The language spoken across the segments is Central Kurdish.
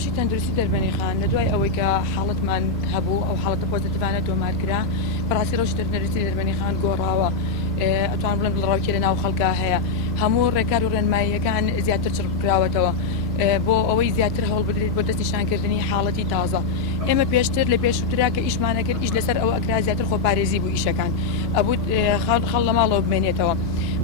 ڕۆژی تەندروستی دەربەنی خان لە دوای ئەوەی کە حاڵەتمان هەبوو ئەو حاڵەتە پۆزتیڤانە تۆمارکرا بەڕاستی ڕۆژی تەندروستی دەربەنی خان گۆڕاوە ئەتوان بڵێن بڵڕاوکێ لە ناو خەڵکا هەیە هەموو ڕێکار و ڕێنماییەکان زیاتر چڕ بکراوەتەوە بۆ ئەوەی زیاتر هەوڵ بدرێت بۆ دەستنیشانکردنی حاڵەتی تازە ئێمە پێشتر لە پێشووترا کە ئیشمانەکرد ئیش لەسەر ئەوە ئەکرا زیاتر خۆپارێزی بوو ئیشەکان ئەبوو خەڵ لە ماڵەوە بمێنێتەوە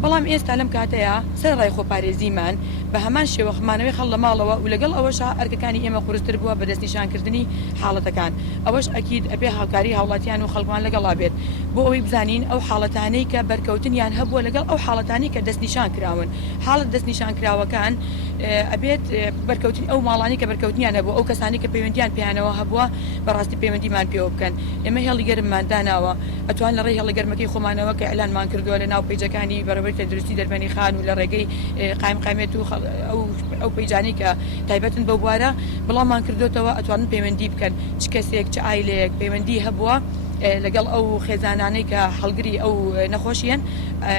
بەڵام ئێستا لەم کاتەیە سەر ڕای خۆپارێزیمان بە هەمان شێوەخمانەوەی خەڵ لە ماڵەوە و لەگەڵ ئەوەشە ئەرکەکانی ئێمە قورستر بووە بە دەستنیشانکردنی حاڵەتەکان ئەوەش ئەکید ئەبێ هاوکاری هاوڵاتیان و خەڵکمان لەگەڵا بێت بۆ ئەوەی بزانین ئەو حاڵەتانەی کە بەرکەوتنیان هەبووە لەگەڵ ئەو حاڵەتانی کە دەستنیشان کراون حاڵەت دەستنیشان کراوەکان ئەبێت بەرکەوتنی ئەو ماڵانی کە بەرکەوتنیان هەبوو ئەو کەسانی کە پەیوەندیان پێیانەوە هەبووە بەڕاستی پەیوەندیمان پێوە بکەن ئێمە هێڵی گەرممان داناوە ئەتوان لە ڕێی هێڵی گەرمەکەی خۆمانەوە کە ئەلانمان کردووە لە ناو پیجەکانی بەڕێوەی تەندروستی دەربەنی خان و لە ڕێگەی قایمێت و ئەو پیجانی کە تایبەتن بە بوارە بڵاومان کردوتەوە ئەتوانن پەیوەندی بکەن چ کەسێک چ ئایلەیەک پەیوەندی هەبووە لەگەڵ ئەو خێزانانەی کە هەڵگری ئەو نەخۆشیەن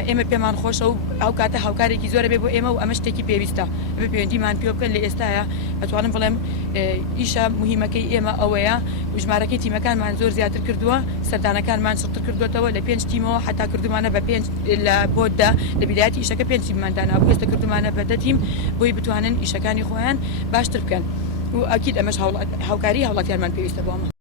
ئێمە پێمان خۆشە و ئەو کاتە هاوکارێکی زۆرە بێ بۆ ئێمە و ئەمە شتێکی پێویستە بە پەیوەندیمان پێ بکەن لە ئێستاە ئەتوانم بڵێم ئیشە مهمەکەی ئێمە ئەوەیە و ژمارەکەی تیمەکانمان زۆر زیاتر کردووە سەردانەکانمان شتر کردوتەوە لە 5 تیمەوە حتا کردومانە بە 5 لە بۆدا لە بیداەتی ئیشەکە 5 تیمماندانا بوو ئێستا کردومانە بە 10 تیم بۆی بتوانن ئیشەکانی خۆیان باشتر بکەن و ئەکید ئەمەش هاوکاری هاوڵاتیانمان پێویستە بۆ ئەمە